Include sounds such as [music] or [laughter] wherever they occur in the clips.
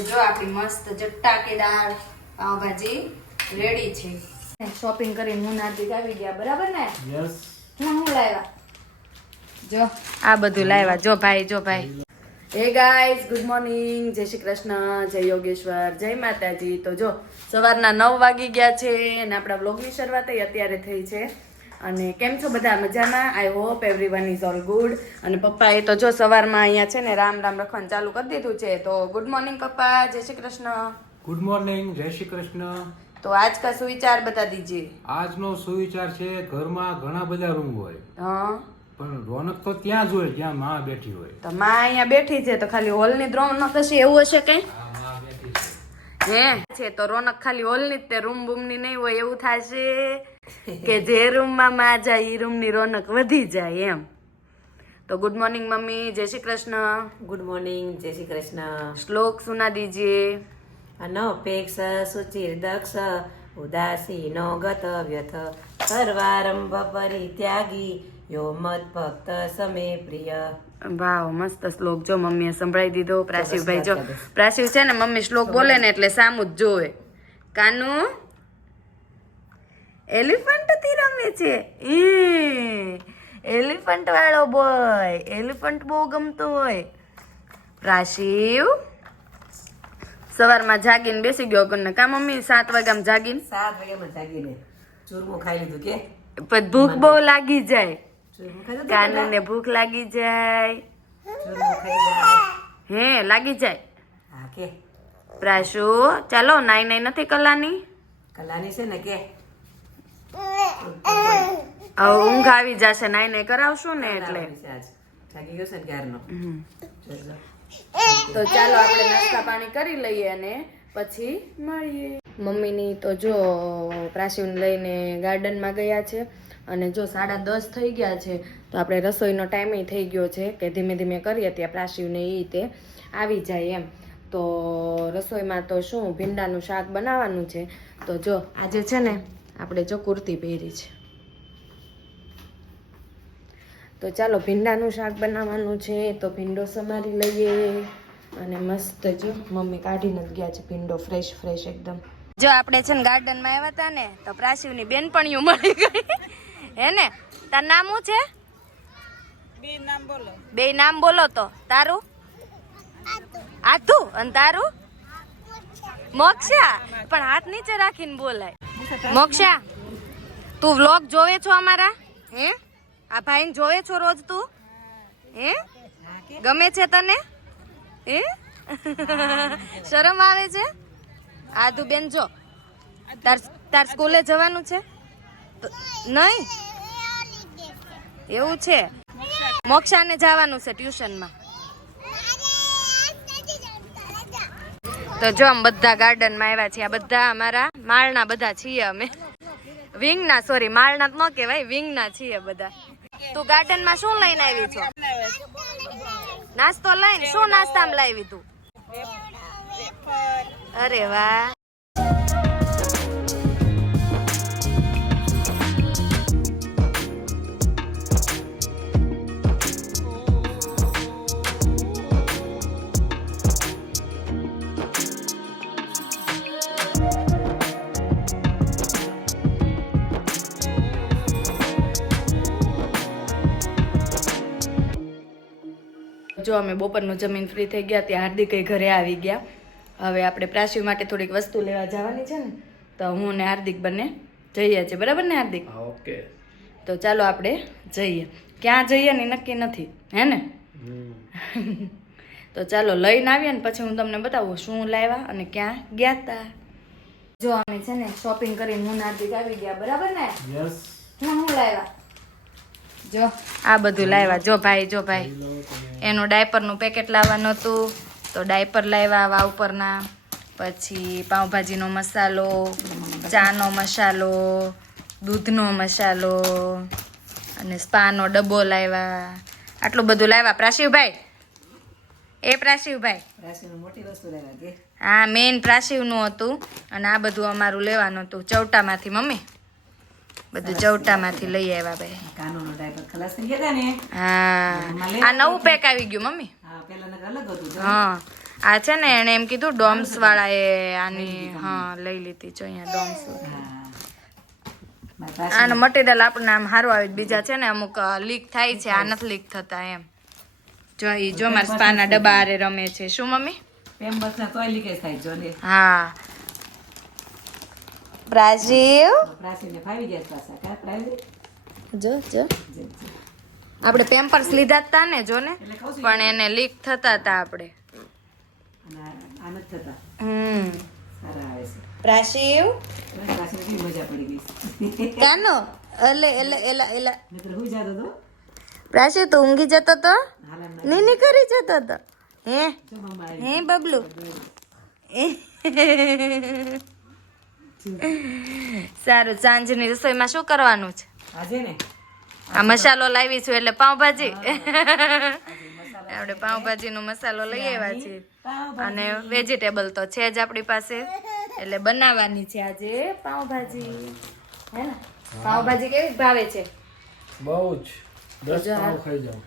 તો જો આપણી મસ્ત ચટાકેદાર પાવભાજી રેડી છે. શોપિંગ કરીને હું નાર્દિક આવી ગયા બરાબર ને? યસ હું હું લાવ્યા. જો આ બધું લાવ્યા. જો ભાઈ જો ભાઈ. હે ગાઈઝ ગુડ મોર્નિંગ જય શ્રી કૃષ્ણ જય યોગેશ્વર જય માતાજી. તો જો સવારના નવ વાગી ગયા છે અને આપણા બ્લોગની શરૂઆત ય અત્યારે થઈ છે. અને કેમ છો બધા? મજામાં? I hope everyone is all good અને પપ્પાએ તો જો સવારમાં અહીંયા છે ને રામ રામ રખવાનું ચાલુ કરી દીધું છે તો ગુડ મોર્નિંગ પપ્પા જય શ્રી કૃષ્ણ. ગુડ મોર્નિંગ જય શ્રી કૃષ્ણ. તો આજ કા સુવિચાર બતા દીજીએ આજનો સુવિચાર છે ઘરમાં ઘણા બધા રૂમ હોય. હા. પણ રોનક તો ત્યાં જ હોય જ્યાં માં બેઠી હોય. તો માં અહીંયા બેઠી છે તો ખાલી હોલની દ્રોણ થશે એવું હશે કઈ હે? છે તો રોનક ખાલી હોલની જ તે રૂમ બૂમની નહીં હોય એવું થશે. [laughs] કે જે રૂમમાં માં જાય એ રૂમની રોનક વધી જાય એમ. તો ગુડ મોર્નિંગ મમ્મી. જય શ્રી કૃષ્ણ. ગુડ મોર્નિંગ જય શ્રી કૃષ્ણ. શ્લોક સુના દીજીએ. અનપેક્ષ સુચિર દક્ષ ઉદાસી નો ગત વ્યથ. સર્વારંભ પરિત્યાગી યો મત ભક્ત સમે પ્રિય. વાવ મસ્ત શ્લોક. જો મમ્મીએ સંભળાવી દીધો પ્રાશિવભાઈ જો પ્રાશિવ છે ને મમ્મી શ્લોક બોલે ને એટલે સામું જ જોવે. કાનુ એલિફન્ટથી રમે છે. એલિફન્ટ વાળો બોય એલિફન્ટ બહુ ગમતો હોય. પ્રાશિવ સવારમાં જાગીને બેસી ગયો ને કા મમ્મી સાત વાગ્યામાં જાગીને? સાત વાગ્યામાં જાગીને ચૂરમું ખાઈ લીધું કે? ભૂખ બહુ લાગી જાય. કાનુ ને ભૂખ લાગી જાય. હે લાગી જાય. પ્રાશુ ચાલો નાઈ નાઈ નથી કલાની? કલાની છે ને કે. હવે ઊંઘ આવી જશે નાઈ નાઈ કરાવશું ને એટલે. તો ચાલો આપણે નાસ્તા પાણી કરી લઈએ અને પછી મળીએ. મમ્મીની તો જો પ્રાશીને લઈને ગાર્ડનમાં ગયા છે. અને જો સાડા દસ થઈ ગયા છે, તો આપણે રસોઈનો ટાઈમ થઈ ગયો છે કે ધીમે ધીમે કરીએ ત્યાં પ્રાસીવને એ તે આવી જાય એમ. તો રસોઈમાં તો શું ભીંડાનું શાક બનાવવાનું છે, તો જો આજે છે ને આપણે જો કુર્તી પહેરી છે. તો ચાલો ભીંડાનું શાક બનાવવાનું છે, તો ભીંડો સમારી લઈએ અને મસ્ત જો મમ્મી કાઢીને જ ગયા છે ભીંડો ફ્રેશ ફ્રેશ એકદમ. જો આપણે છે ને ગાર્ડનમાં આવ્યા હતા ને, તો પ્રાસીવની બેનપણીઓ મળી ગઈ. હે ને? તાર નામ શું છે? બે નામ બોલો. તો. તારું? આતુ. અને તારું? મોક્ષા. પણ હાથ નીચે રાખીને બોલાય. મોક્ષા તું વ્લોગ જોવે છો અમારા? હે? આ ભાઈને જોવે છો રોજ તું? હે? ગમે છે તને? હે? શરમ આવે છે? આદુ બેન જો. તાર તાર સ્કૂલે જવાનું છે? નહીં? એવું છે? મોક્ષાને જવાનું છે ટ્યુશનમાં. તો જો આમ બધા ગાર્ડનમાં આવ્યા છીએ. આ બધા અમારા માળના બધા છીએ અમે. વિંગના સોરી માળના ન કહેવાય, વિંગના છીએ બધા. તું ગાર્ડનમાં શું લઈને આવી છો? નાસ્તો લઈને શું નાસ્તામાં લાવી તું? અરે વાહ. જો અમે બપોરનું જમીન ફ્રી થઈ ગયા ત્યાં હાર્દિક ઘરે આવી ગયા. હવે આપણે પ્રાસી માટે થોડીક વસ્તુ લેવા જવાની છે ને તો હું ને હાર્દિક બંને જઈએ છીએ. બરાબર ને હાર્દિક? ઓકે. તો ચાલો આપણે જઈએ. ક્યાં જઈએ ને નક્કી નથી હે ને? [laughs] તો ચાલો લઈને આવીએ ને પછી હું તમને બતાવું શું લાવ્યા અને ક્યાં ગયા તા. જો અમે છે ને શોપિંગ કરીને હું ને હાર્દિક આવી ગયા બરાબર ને? યસ હું શું લાવ્યા? જો આ બધું લાવ્યા. જો ભાઈ જો ભાઈ. એનું ડાયપરનું પેકેટ લાવવાનું હતું. તો ડાયપર લાવ્યા વા ઉપરના. પછી પાઉંભાજીનો મસાલો ચાનો મસાલો દૂધનો મસાલો અને સ્પાનો ડબ્બો લાવ્યા. આટલું બધું લાવ્યા. પ્રાશિવભાઈ? એ પ્રાશિવભાઈ? હા મેઇન પ્રાશિવનું હતું. અને આ બધું અમારું લેવાનું હતું ચૌટામાંથી મમ્મી? બધું ચૌટામાંથી લઈ આવ્યા ભાઈ. કાનૂનો ડાયપર ખલાસ થઈ ગયા ને. હા. આ નવું પેક આવી ગયું મમ્મી. હા પેલા અલગ હતું હા. આ છે ને એને એમ કીધું ડોમ્સ વાળા એ આની હા લઈ લીધી જો અહીંયા ડોમ્સ. આનું મટીરિયલ આપણને આમ સારું આવે. બીજા છે ને અમુક લીક થાય છે આ નથી લીક થતા એમ. જો એ જો મારા સ્પાના ડબ્બા હારે રમે છે. શું મમ્મી? પેમ્બર્સના તોય લીકેજ થાય જો હા. પ્રાચીન જો જો. આપણે પેમ્પર્સ લીધા હતા તા ને જો ને. એટલે પણ એને લીક થતા હતા આપણે. હમ. પ્રાશિવ કાનો? એલા એલા નકર તો? પ્રાશિવ તું ઊંઘી જતો તો? હાલમ ના કરી જતો તો? હે. હે બબલું. [laughs] [laughs] સારું સાંજની રસોઈમાં શું કરવાનું છે? આજે ને? આ મસાલો લાવી છું એટલે પાઉંભાજી. [laughs] આપણે પાઉંભાજી નો મસાલો લઈ આવ્યા છીએ. અને વેજીટેબલ તો છે જ આપણી પાસે. એટલે બનાવવાની છે આજે પાઉંભાજી. હે ને? પાઉંભાજી કેવી ભાવે છે? બહુ જ. દસ પાવ ખાઈ જાઉં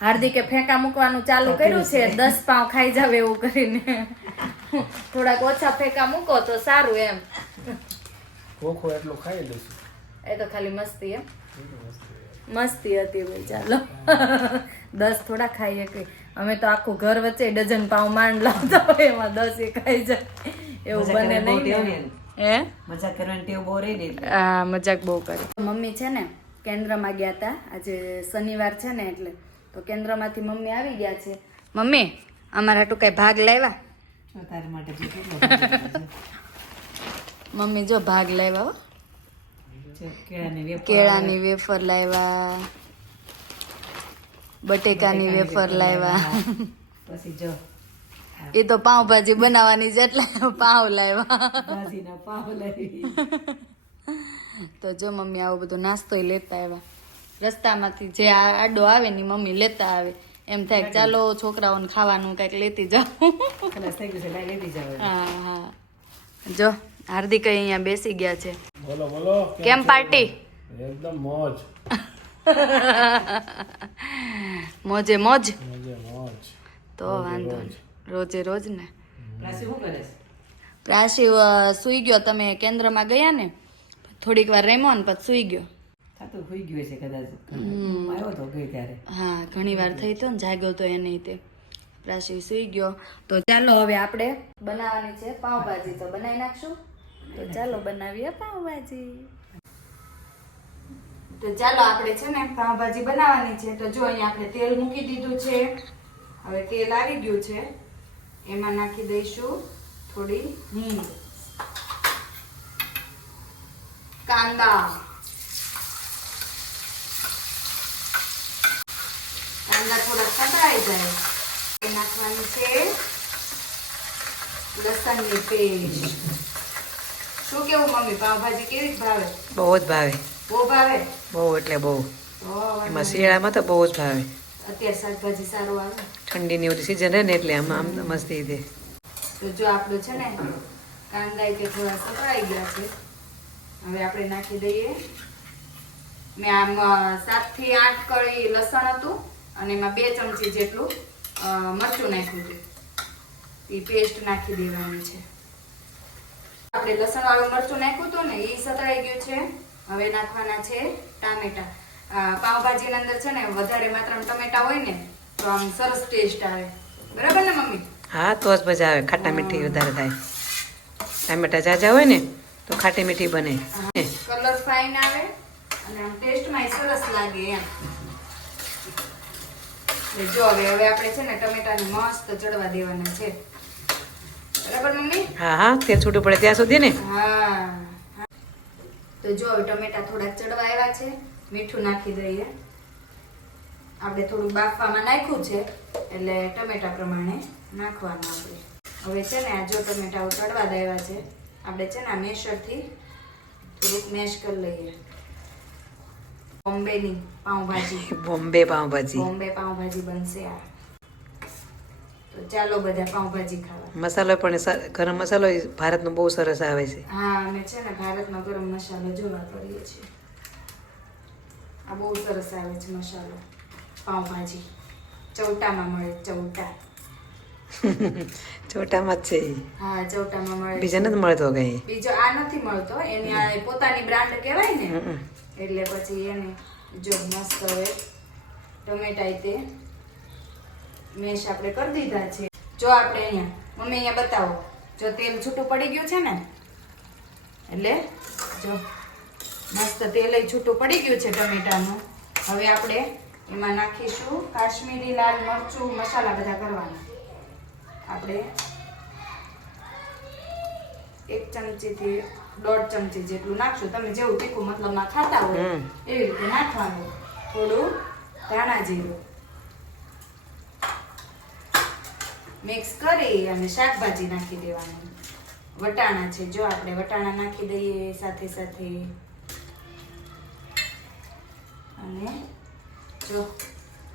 હાર્દિકે ફેંકા મૂકવાનું ચાલુ કર્યું છે. દસ પાઉં ખાઈ જાવ એવું કરીને. થોડાક ઓછા ફેંકા મૂકો તો સારું એમ. ખોખો એટલું ખાઈ લઈશું. એ તો ખાલી મસ્તી એમ. મસ્તી હતી ભાઈ ચાલો. દસ થોડા ખાઈએ કે. અમે તો આખું ઘર વચ્ચે ડઝન પાઉં માંડ લાવતા હોય એમાં દસ એ ખાઈ જાય. એવું બને નહીં હે? મજાક કરવાની ટેવ બહુ રહી ને એટલે મજાક બહુ કરે. મમ્મી છે ને કેન્દ્રમાં ગયા હતા આજે શનિવાર છે ને એટલે તો કેન્દ્રમાંથી મમ્મી આવી ગયા છે. મમ્મી અમારા હાટુ કઈ ભાગ લાવ્યા? માટે. મમ્મી જો ભાગ લાવ્યા હો. કેળાની વેફર. લાવ્યા. બટેકાની વેફર લાવ્યા. પછી જો એ તો પાઉંભાજી બનાવવાની છે એટલે લાવ્યા. પાવ લાવી. તો જો મમ્મી આવો બધો નાસ્તો લેતા આવ્યા. રસ્તામાંથી જે આ આડો આવે ને મમ્મી લેતા આવે. એમ થાય કે ચાલો છોકરાઓને ખાવાનું કાંઈક લેતી જાઓ ખલાસ થઈ ગયું છે લાઈ લેતી જાવ હા હા. જો હાર્દિક અહીંયા બેસી ગયા છે. બોલો બોલો કેમ પાર્ટી? એકદમ મોજ. મોજે મોજ? તો વાંધો નહીં. રોજે રોજ ને. પ્રાસી શું કરે છે? પ્રાશિવ સૂઈ ગયો. તમે કેન્દ્રમાં ગયા ને? થોડીક વાર રેમો ને પછી સૂઈ ગયો. ખાતું હોઈ ગયું છે કદાચ. આવ્યો તો ગઈ ત્યારે. હા ઘણી વાર થઈ તો ને જાગ્યો તો એ નહીં તે. પ્રાશિવ સૂઈ ગયો. તો ચાલો હવે આપણે બનાવવાની છે પાવભાજી તો બનાવી નાખશું? તો ચાલો બનાવીએ પાવભાજી તો ચાલો આપણે છે ને પાવભાજી બનાવવાની છે. તો જો અહીંયા આપણે તેલ મૂકી દીધું છે. હવે તેલ આવી ગયું છે. એમાં નાખી દઈશું થોડી હિંગ. કાંદા. કાંદા થોડા સતરાઈ જાય. એ નાખવાની છે લસણની પેસ્ટ. શું કેવું મમ્મી? પાવભાજી કેવી ભાવે? બહુ જ ભાવે. બહુ ભાવે? બહુ એટલે બહુ. એમાં શિયાળામાં તો બહુ જ ભાવે. અત્યારે શાકભાજી સારું આવે. ઠંડીની બધી સિઝન રહે ને એટલે આમ આમ મસ્તી દે. તો જો આપણું છે ને કાંદા કે થોડા સપડાઈ ગયા છે. હવે આપણે નાખી દઈએ. મેં આમ સાતથી આઠ કળી લસણ હતું. અને એમાં બે ચમચી જેટલું મરચું નાખ્યું છે. એ પેસ્ટ નાખી દેવાની છે. આપણે લસણ વાળું મરચું નાખ્યું હતું ને એ સતળાઈ ગયું છે. હવે નાખવાના છે ટામેટા. પાવભાજીની અંદર છે ને વધારે માત્રામાં ટમેટા હોય ને તો આમ સરસ ટેસ્ટ આવે. બરાબર ને મમ્મી? હા તો જ મજા આવે. ખાટા મીઠી વધારે થાય. ટામેટા જાજા હોય ને તો ખાટી મીઠી બને. કલર ફાઇન આવે અને આમ ટેસ્ટમાં સરસ લાગે એમ. જો હવે હવે આપણે છે ને ટમેટાને મસ્ત ચડવા દેવાના છે. બરાબર મમ્મી? હા હા તેલ છૂટું પડે ત્યાં સુધી ને? હા તો જો હવે ટમેટા થોડાક ચડવા આવ્યા છે મીઠું નાખી દઈએ. આપણે થોડું બાફવામાં નાખ્યું છે એટલે ટમેટા પ્રમાણે નાખવાનું આપણે. હવે છે ને આ જો ટમેટા ચડવા દેવા છે આપણે છે ને આ મેશરથી થોડુંક મેશ કરી લઈએ. બોમ્બેની પાઉંભાજી. [laughs] બોમ્બે પાઉંભાજી. બોમ્બે પાઉંભાજી બનશે આ. તો ચાલો બધા પાઉંભાજી ખાવા. મસાલો પણ ગરમ મસાલો ભારત ભારતનો બહુ સરસ આવે છે. હા અમે છે ને ભારતમાં ગરમ મસાલો જોવા કરીએ છીએ. આ બહુ સરસ આવે છે મસાલો. પાઉંભાજી. ચૌટામાં મળે ચૌટા. [laughs] ચોટામાં જ છે હા ચૌટામાં મળે બીજા નથી મળતો કઈ? બીજો આ નથી મળતો એની પોતાની બ્રાન્ડ કહેવાય ને. એટલે પછી એને જો મસ્ત હવે ટમેટા તે મેશ આપણે કરી દીધા છે. જો આપણે અહીંયા, મમ્મી અહીંયા બતાવો, જો તેલ છૂટું પડી ગયું છે ને? એટલે જો મસ્ત તેલ છૂટું પડી ગયું છે ટમેટાનું. હવે આપણે એમાં નાખીશું કાશ્મીરી, લાલ મરચું, મસાલા બધા કરવાના. આપણે એક ચમચીથી દોઢ ચમચી જેટલું નાખશું. તમે જેવું તીખું મતલબમાં ખાતા હોય એવી રીતે નાખવાનું. થોડું ધાણા જીરું મિક્સ કરી અને શાકભાજી નાખી દેવાની. વટાણા છે જો આપણે વટાણા નાખી દઈએ સાથે સાથે. અને જો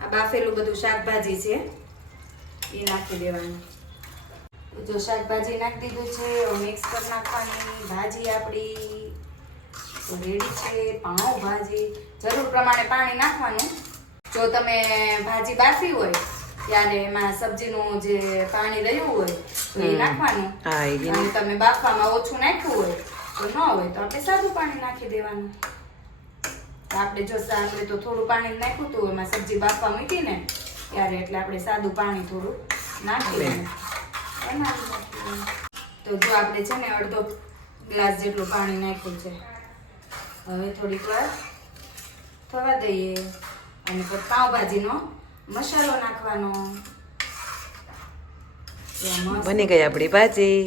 આ બાફેલું બધું શાકભાજી છે એ નાખી દેવાનું. જો શાકભાજી નાખી દીધું છે મિક્સ કરી નાખવાની. ભાજી આપણી તો રેડી છે પાઉં ભાજી. જરૂર પ્રમાણે પાણી નાખવાનું. જો તમે ભાજી બાફી હોય ત્યારે એમાં સબ્જીનું જે પાણી રહ્યું હોય તો એ નાખવાનું. અને તમે બાફવામાં ઓછું નાખ્યું હોય તો ન હોય તો આપણે સાદું પાણી નાખી દેવાનું. આપણે જો આપણે તો થોડું પાણી નાખ્યું હતું એમાં સબ્જી બાફવા મૂકીને ત્યારે એટલે આપણે સાદું પાણી થોડું નાખી દેવાનું. તો જો આપણે છે ને અડધો ગ્લાસ જેટલું પાણી નાખ્યું છે. હવે થોડીક વાર થવા દઈએ અને પછી પાવભાજીનો મસાલો નાખવાનો. બની ગઈ આપણી ભાજી.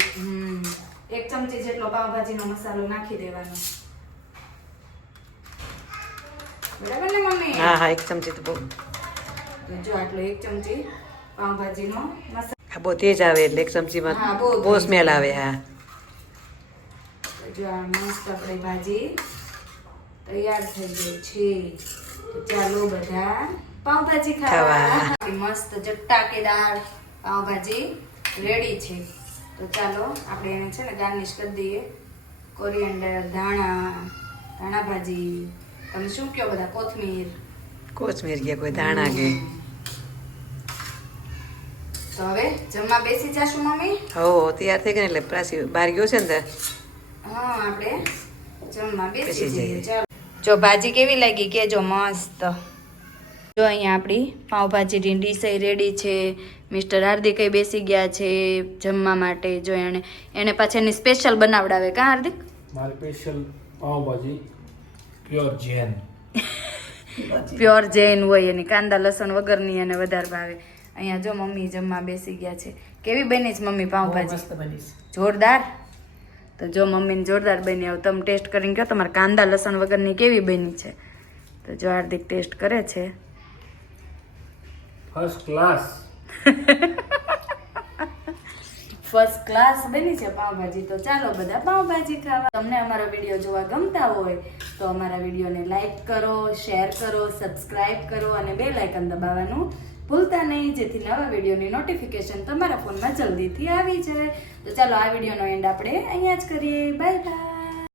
એક ચમચી જેટલો પાઉંભાજીનો મસાલો નાખી દેવાનો. બરાબર ને મમ્મી? હા હા એક ચમચી તો બહુ. જો આટલો એક ચમચી પાઉંભાજીનો મસાલો હા બહુ તેજ આવે એટલે એક ચમચીમાં બહુ. સ્મેલ આવે હા. જો આ મસ્ત આપણી ભાજી તૈયાર થઈ ગઈ છે. તો ચાલો બધા પાવભાજી ખાવા. ખાવા. મસ્ત ચટાકેદાર પાવભાજી રેડી છે. તો ચાલો આપણે એને છે ને ગાર્નિશ કરી દઈએ. કોરિયન્ડર ધાણા ધાણા ભાજી. તમે શું કહો બધા? કોથમીર? કોથમીર કે કોઈ ધાણા કે? તો હવે જમવા બેસી જાશું મમ્મી? હો તૈયાર થઈ ગઈ ને એટલે પાછી બહાર ગયો છે ને ત્યાં હા આપણે જમવા બેસી જઈએ. ચાલો. જો ભાજી કેવી લાગી કેજો મસ્ત? જો અહીંયા આપણી પાવભાજીની ડીશ રેડી છે. મિસ્ટર હાર્દિક બેસી ગયા છે જમવા માટે. જો એણે એને પાછી એની સ્પેશિયલ બનાવડાવે. કા હાર્દિક? મારી special pav bhaji pure Jain. [laughs] Pure Jain હોય એની કાંદા લસણ વગરની એને વધારે ભાવે. અહીંયા જો મમ્મી જમવા બેસી ગયા છે. કેવી બની છે મમ્મી પાઉંભાજી? જોરદાર? તો જો મમ્મીને જોરદાર બની આવ. તમે ટેસ્ટ કરીને કહો તમારા કાંદા લસણ વગરની કેવી બની છે? તો જો હાર્દિક ટેસ્ટ કરે છે. ફર્સ્ટ ક્લાસ ફર્સ્ટ ક્લાસ બની છે પાવભાજી તો ચાલો બધા પાવભાજી ખાવા. તમને અમારો વીડિયો જોવા ગમતા હોય તો અમારા વિડીયોને લાઈક કરો શેર કરો સબસ્ક્રાઈબ કરો અને બે લાઇકન દબાવવાનું ભૂલતા નહીં. જેથી નવા વિડીયોની નોટિફિકેશન તમારા ફોનમાં જલ્દીથી આવી જાય. તો ચાલો આ વિડીયોનો એન્ડ આપણે અહીંયા જ કરીએ. Bye bye